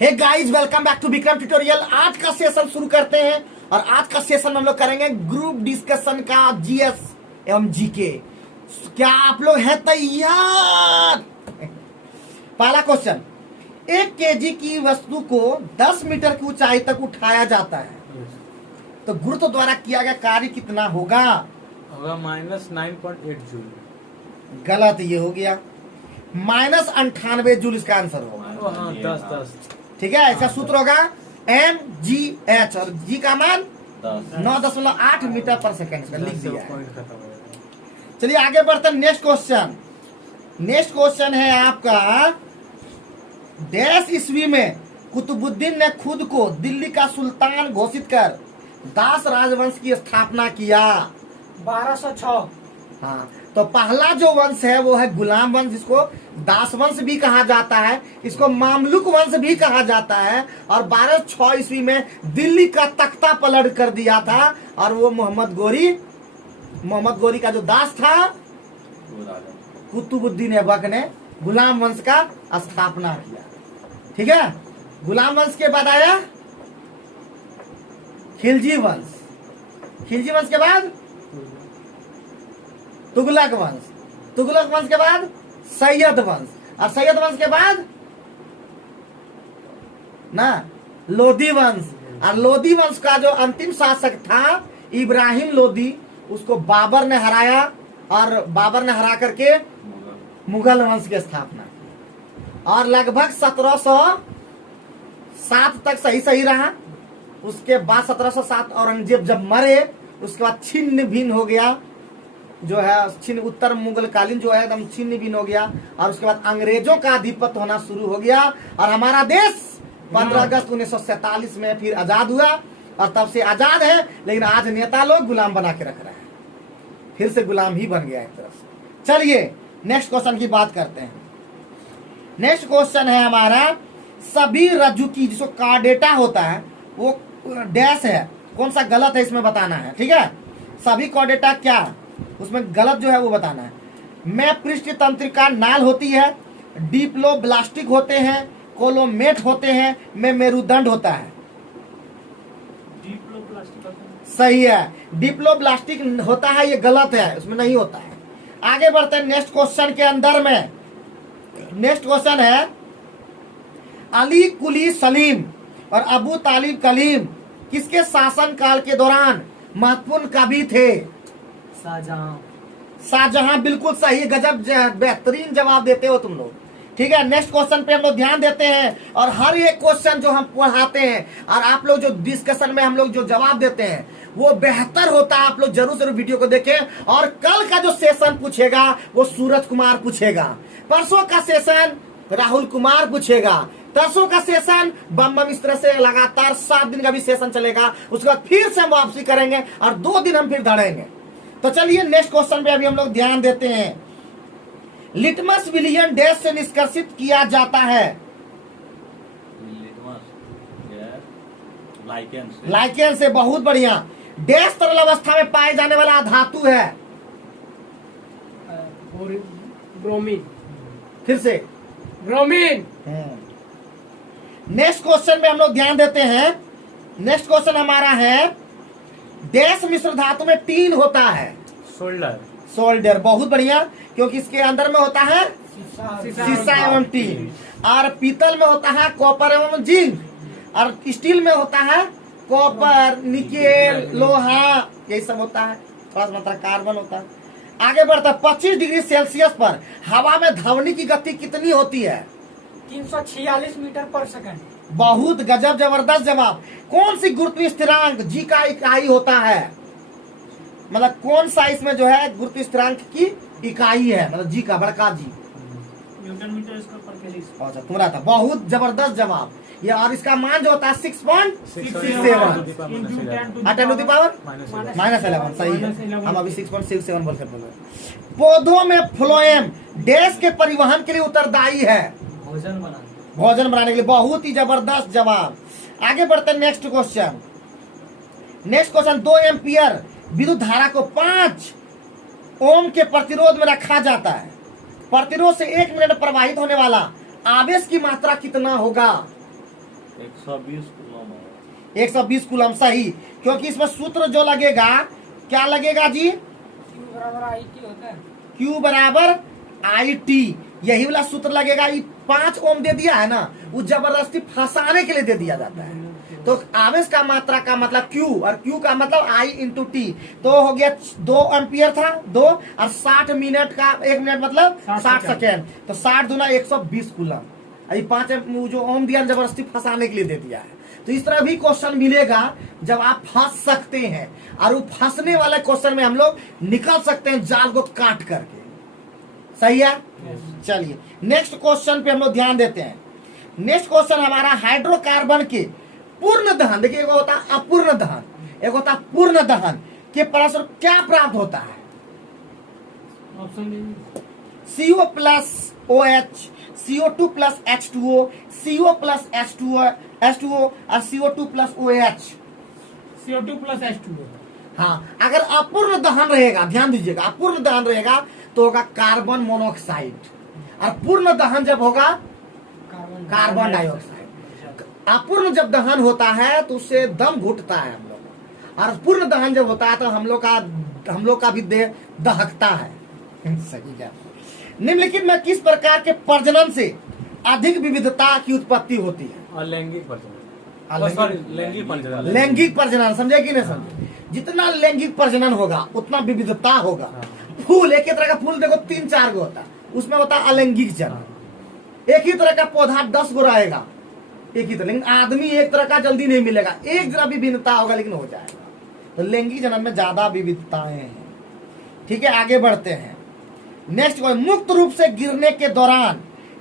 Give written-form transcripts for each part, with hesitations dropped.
Hey guys, welcome back to Vikram tutorial. आज का session शुरू करते हैं और आज का सेशन में हम लोग करेंगे ग्रुप डिस्कशन का जीएस एवं जीके। क्या आप लोग हैं तैयार? पहला क्वेश्चन, 1 केजी की वस्तु को 10 मीटर की ऊंचाई तक उठाया जाता है तो गुरुत्व द्वारा किया गया कार्य कितना होगा? -9.8 जूल। गलत, ये हो गया -98 जूल इसका आंसर होगा। हाँ, 10। ठीक है, इसका सूत्र होगा mgh और g का मान 9.8 मीटर पर सेकंड। इसका लिख दिया है। चलिए आगे बढ़ते हैं। नेक्स्ट क्वेश्चन है आपका, डैश ईस्वी में कुतुबुद्दीन ने खुद को दिल्ली का सुल्तान घोषित कर दास राजवंश की स्थापना किया? 1206। हाँ, तो पहला जो वंश है वो है गुलाम वंश, जिसको दास वंश भी कहा जाता है, इसको मामलुक वंश भी कहा जाता है। और 1206 ईस्वी में दिल्ली का तख्ता पलट कर दिया था और वो मोहम्मद गोरी का जो दास था कुतुबुद्दीन ऐबक ने गुलाम वंश का स्थापना किया। ठीक है, गुलाम वंश के बाद आया खिलजी वंश के बाद तुगलक वंश के बाद सैयद वंश, और सैयद वंश के बाद ना लोधी वंश। और लोधी वंश का जो अंतिम शासक था इब्राहिम लोधी, उसको बाबर ने हराया और बाबर ने हरा करके मुगल वंश की स्थापना की। और लगभग 1707 तक सही रहा। उसके बाद 1707 औरंगजेब जब मरे, उसके बाद छिन्न भिन्न हो गया, जो है छिन्न उत्तर मुगल कालीन जो है एकदम छिन्न भिन्न हो गया। और उसके बाद अंग्रेजों का आधिपत्य होना शुरू हो गया और हमारा देश 15 अगस्त 1947 में फिर आजाद हुआ और तब से आजाद है। लेकिन आज नेता लोग गुलाम बना के रख रहे हैं, फिर से गुलाम ही बन गया एक तरफ से। चलिए नेक्स्ट क्वेश्चन की बात करते हैं। नेक्स्ट क्वेश्चन है हमारा, सभी रज्जु की जिसको कार्डेटा होता है वो डैश है, कौन सा गलत है इसमें बताना है। ठीक है, सभी कार्डेटा क्या, उसमें गलत जो है वो बताना है। में पृष्ठ तंत्रिका नाल होती है, डिप्लोब्लास्टिक होते हैं, कोलोमेट होते हैं, में मेरुदंड होता है। सही है, डिप्लोब्लास्टिक होता है, ये गलत है, उसमें नहीं होता है। आगे बढ़ते हैं नेक्स्ट क्वेश्चन के अंदर में। नेक्स्ट क्वेश्चन है, अली कुली सलीम और अबू तालिब कलीम किसके शासन काल के दौरान महत्वपूर्ण कवि थे? शाहजहां। बिल्कुल सही, गजब, बेहतरीन जवाब देते हो तुम लोग। ठीक है, नेक्स्ट क्वेश्चन पे हम लोग ध्यान देते हैं और हर एक क्वेश्चन जो हम पढ़ाते हैं और आप लोग जो डिस्कशन में हम लोग जो जवाब देते हैं वो बेहतर होता है। आप लोग जरूर वीडियो को देखें। और कल का जो सेशन पूछेगा वो सूरज कुमार पूछेगा, परसों का सेशन राहुल कुमार पूछेगा, तरसों का सेशन बम इस तरह से लगातार 7 दिन का भी सेशन चलेगा। उसके बाद फिर से हम वापसी करेंगे और 2 दिन हम फिर धड़ेंगे। तो चलिए नेक्स्ट क्वेश्चन पे अभी हम लोग ध्यान देते हैं। लिटमस विलियन डैश से निष्कर्षित किया जाता है? लाइकेन से। बहुत बढ़िया। डैश तरल अवस्था में पाए जाने वाला धातु है? ब्रोमीन। फिर से ब्रोमीन। नेक्स्ट क्वेश्चन में हम लोग ध्यान देते हैं। नेक्स्ट क्वेश्चन हमारा है, डैश मिश्र धातु में टीन होता है? सोल्डर। बहुत बढ़िया, क्योंकि इसके अंदर में होता है शीशा एवं टीन। और पीतल में होता है कॉपर एवं जिंक। और स्टील में होता है कॉपर, निकेल, लोहा, यही सब होता है। थोड़ा सा मात्रा कार्बन होता है। आगे बढ़ता है, 25 डिग्री सेल्सियस पर हवा में ध्वनि की गति कितनी होती है? 346 मीटर पर सेकंड। बहुत गजब, जबरदस्त जवाब। कौन सी गुरुत्वीय स्थिरांक जी का इकाई होता है? मतलब कौन सा इसमें जो है गुरुत्वीय स्थिरांक की इकाई है, मतलब जी का, बड़का जी? न्यूटन मीटर स्क्वायर पर केजी। अच्छा, तुम्हारा था बहुत जबरदस्त जवाब ये। और इसका मान जो होता है 6.67 -11। सही है, हम अभी 6.67 बोल सकते हैं। पौधों में फ्लोएम डैश के परिवहन के लिए उत्तरदायी है? भोजन बनाने के लिए। बहुत ही जबरदस्त जवाब। आगे बढ़ते हैं नेक्स्ट क्वेश्चन। 2 एम्पियर विद्युत धारा को 5 ओम के प्रतिरोध में रखा जाता है। प्रतिरोध से 1 मिनट प्रवाहित होने वाला आवेश की मात्रा कितना होगा? 120 कूलम है। 120 कूलम सही, क्योंकि इसमें सूत्र जो लगेगा क्या लगेगा जी? Q बराबर IT होता है। Q बराबर IT, यही वाला सूत्र लगेगा। ये 5 ओम दे दिया है ना, वो जबरदस्ती फंसाने के लिए दे दिया जाता है। तो आवेश का मात्रा का मतलब Q, और Q का मतलब I इंटू टी। तो हो गया 2 एम्पियर था, 2 और 60 मिनट का 1 मिनट मतलब 60 सेकेंड, तो 60 दूना 120 कूलम। अभी 5 जो ओम दिया जबरदस्ती फंसाने के लिए दे दिया है। तो इस तरह भी क्वेश्चन मिलेगा जब आप फंस सकते हैं, और वो फंसने वाले क्वेश्चन में हम लोग निकल सकते हैं जाल को काट करके। सही है? चलिए नेक्स्ट क्वेश्चन पे हम लोग ध्यान देते हैं। नेक्स्ट क्वेश्चन हमारा हाइड्रोकार्बन के पूर्ण दहन, देखिए एक होता है अपूर्ण दहन, एक होता है पूर्ण दहन के परिणामस्वरूप क्या प्राप्त होता है? Option CO plus OH, CO2 plus H2O, CO plus H2O और CO2 plus OH। CO2 plus H2O। हाँ, अगर अपूर्ण दहन रहेगा, ध्यान दीजिएगा, अपूर्ण दहन रहेगा तो होगा कार्बन मोनोऑक्साइड, और पूर्ण दहन जब होगा कार्बन डाइऑक्साइड। अपूर्ण जब दहन होता है तो उससे दम घुटता है हम लोग, और पूर्ण दहन जब होता है तो हम लोग का भी देह दहकता है। सही क्या? निम्नलिखित में किस प्रकार के प्रजनन से अधिक विविधता की उत्पत्ति होती है? लैंगिक प्रजनन। लैंगिक प्रजनन। लैंगिक प्रजनन, समझे कि नहीं समझे? जितना लैंगिक प्रजनन होगा उतना विविधता होगा। फूल, एक ही तरह का फूल देखो 3-4 गो होता है, उसमें होता है अलैंगिक जनन। एक ही तरह का पौधा 10 गो रहेगा, एक ही तरह, लेकिन आदमी एक तरह का जल्दी नहीं मिलेगा, एक जरा भी भिन्नता होगा लेकिन हो जाएगा। तो लैंगिक जनन में ज्यादा विविधताएं हैं। ठीक है, आगे बढ़ते हैं। नेक्स्ट, मुक्त रूप से गिरने के दौरान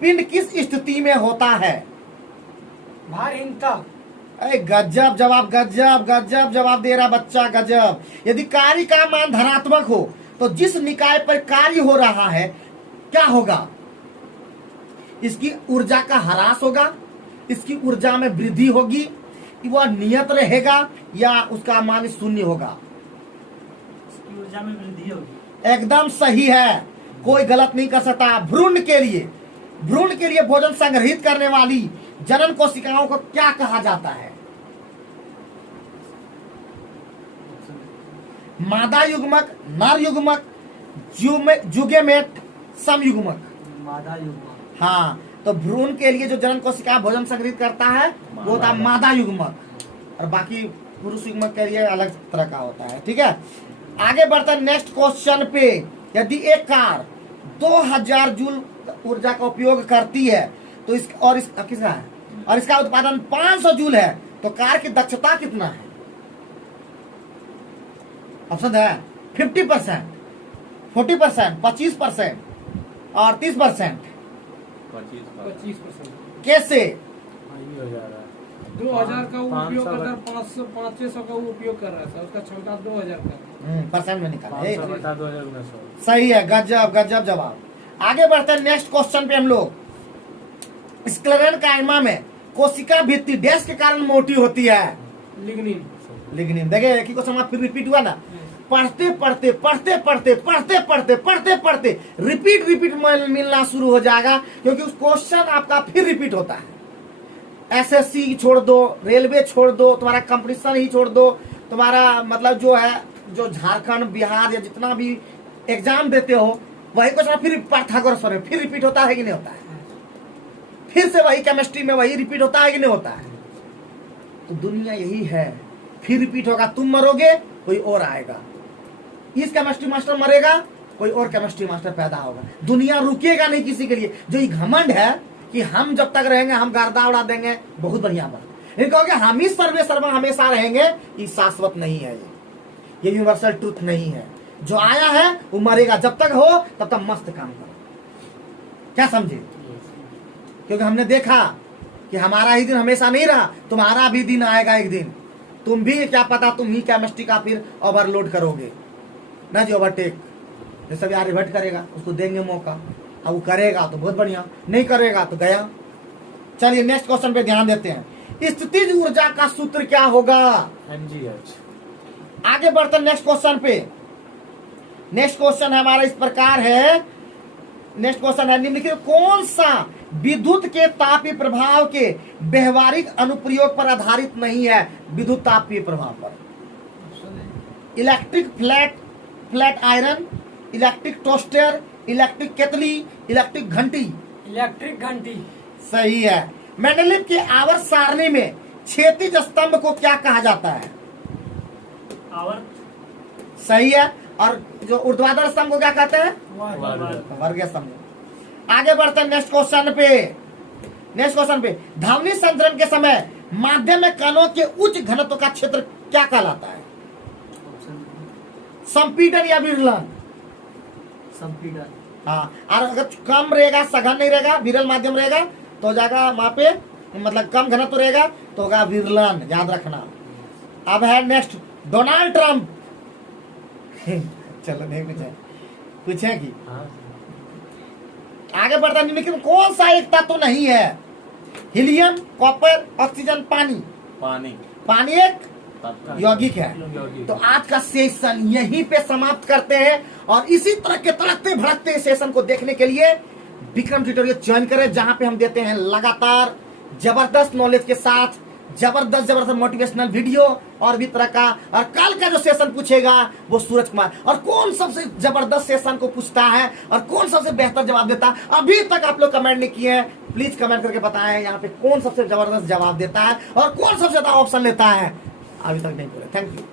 पिंड किस स्थिति में होता है? भारहीनता। अरे गजब जवाब, गजब गजब जवाब दे रहा बच्चा, गजब। यदि कार्य का मान धनात्मक हो तो जिस निकाय पर कार्य हो रहा है क्या होगा? इसकी ऊर्जा का ह्रास होगा, इसकी ऊर्जा में वृद्धि होगी, कि वह नियत रहेगा, या उसका मान शून्य होगा? इसकी ऊर्जा में वृद्धि होगी। एकदम सही है, कोई गलत नहीं कर सकता। भ्रूण के लिए भोजन संग्रहित करने वाली जनन कोशिकाओं को क्या कहा जाता है? मादा युग्मक, नर युग्मक, जुगेमेट, समयुग्मक। मादा युग्मक। हाँ, तो भ्रूण के लिए जो जनन कोशिका भोजन संग्रहित करता है वो होता है मादा युग्मक, और बाकी पुरुष युग्मक के लिए अलग तरह का होता है। ठीक है, आगे बढ़ते हैं नेक्स्ट क्वेश्चन पे। यदि एक कार 2000 जूल ऊर्जा का उपयोग करती है तो इसका उत्पादन 500 जूल है, तो कार की दक्षता कितना है? ऑप्शन है 50%, 40%, 25% और 30%। 25%। कैसे? 2000 का वो उपयोग करता है, 500 का वो उपयोग कर रहा है, उसका क्षमता 2000 का परसेंट में निकाला है। 2000। सही है, गजब गजब जवाब। आगे बढ़ते हैं नेक्स्ट क्वेश्चन पे हम लोग। स्क्लेरन कायमा में कोशिका भित्ति डैश के कारण मोटी होती है? लिग्निन। देखिए एक ही क्वेश्चन फिर रिपीट हुआ ना, पढ़ते रिपीट मिलना शुरू हो जाएगा, क्योंकि उस क्वेश्चन आपका फिर रिपीट होता है। एसएससी छोड़ दो, रेलवे छोड़ दो, तुम्हारा कंपटीशन ही छोड़ दो, तुम्हारा मतलब जो है जो झारखंड, बिहार या जितना भी एग्जाम देते हो वही क्वेश्चन फिर पाइथागोरस में फिर रिपीट होता है कि नहीं होता है? फिर से वही केमिस्ट्री में वही रिपीट होता है कि नहीं होता है? तो दुनिया यही है, फिर रिपीट होगा। तुम मरोगे, कोई और आएगा। इस केमिस्ट्री मास्टर मरेगा, कोई और केमिस्ट्री मास्टर पैदा होगा। दुनिया रुकेगा नहीं किसी के लिए। जो ये घमंड है कि हम जब तक रहेंगे हम गर्दा उड़ा देंगे, बहुत बढ़िया बात, लेकिन कहोगे हम ही सर्वे सर्वा हमेशा रहेंगे, ये शाश्वत नहीं है, ये यूनिवर्सल ट्रूथ नहीं है। जो आया है वो मरेगा, जब तक हो तब तक मस्त काम करो। क्या समझे? क्योंकि हमने देखा कि हमारा ही दिन हमेशा नहीं रहा, तुम्हारा भी दिन आएगा एक दिन। तुम भी क्या पता तुम ही केमिस्ट्री का फिर ओवरलोड करोगे ना जी, ओवरटेक। जैसे आर्यभट्ट करेगा, उसको देंगे मौका, अब वो करेगा तो बहुत बढ़िया, नहीं करेगा तो गया। चलिए नेक्स्ट क्वेश्चन पे ध्यान देते हैं। स्थितिज ऊर्जा का सूत्र क्या होगा? mgh। आगे बढ़ते नेक्स्ट क्वेश्चन पे। नेक्स्ट क्वेश्चन हमारा इस प्रकार है। नेक्स्ट क्वेश्चन है, निम्नलिखित कौन सा विद्युत के तापीय प्रभाव के व्यवहारिक अनुप्रयोग पर आधारित नहीं है, विद्युत तापीय प्रभाव पर। Electric flat iron, electric toaster, electric केतली, इलेक्ट्रिक घंटी। इलेक्ट्रिक घंटी सही है। मेंडलीव की आवर्त सारणी में क्षैतिज स्तंभ को क्या कहा जाता है? आवर्त सही है। और जो ऊर्ध्वाधर स्तंभ को क्या कहते हैं? वर्ग स्तंभ। आगे बढ़ते हैं नेक्स्ट क्वेश्चन पे। ध्वनि संचरण के समय माध्यम में कणों के उच्च घनत्व का क्षेत्र क्या कहलाता है? संपीड़न या विरलन? संपीड़न। हाँ, और अगर कम रहेगा, सघन नहीं रहेगा, विरल माध्यम रहेगा तो जाएगा वहां पे, मतलब कम घनत्व रहेगा तो होगा विरलन, याद रखना। अब है नेक्स्ट डोनाल्ड ट्रंप। चलो नहीं पूछे कि आगे बढ़ता है, निम्नलिखित में कौन सा एक तत्व नहीं है? हीलियम, कॉपर, ऑक्सीजन, पानी एक यौगिक है। तो आज का सेशन यहीं पे समाप्त करते हैं और इसी तरह के तड़कते भड़कते सेशन को देखने के लिए विक्रम ट्यूटोरियल ज्वाइन करें, जहां पे हम देते हैं लगातार जबरदस्त नॉलेज के साथ जबरदस्त मोटिवेशनल वीडियो और भी तरह का। और कल का जो सेशन पूछेगा वो सूरज कुमार, और कौन सबसे जबरदस्त सेशन को पूछता है और कौन सबसे बेहतर जवाब देता है, अभी तक आप लोग कमेंट नहीं किए हैं, प्लीज कमेंट करके बताएं यहाँ पे कौन सबसे जबरदस्त जवाब देता है और कौन सबसे ज्यादा ऑप्शन लेता है। अभी तक नहीं बोले। Thank you.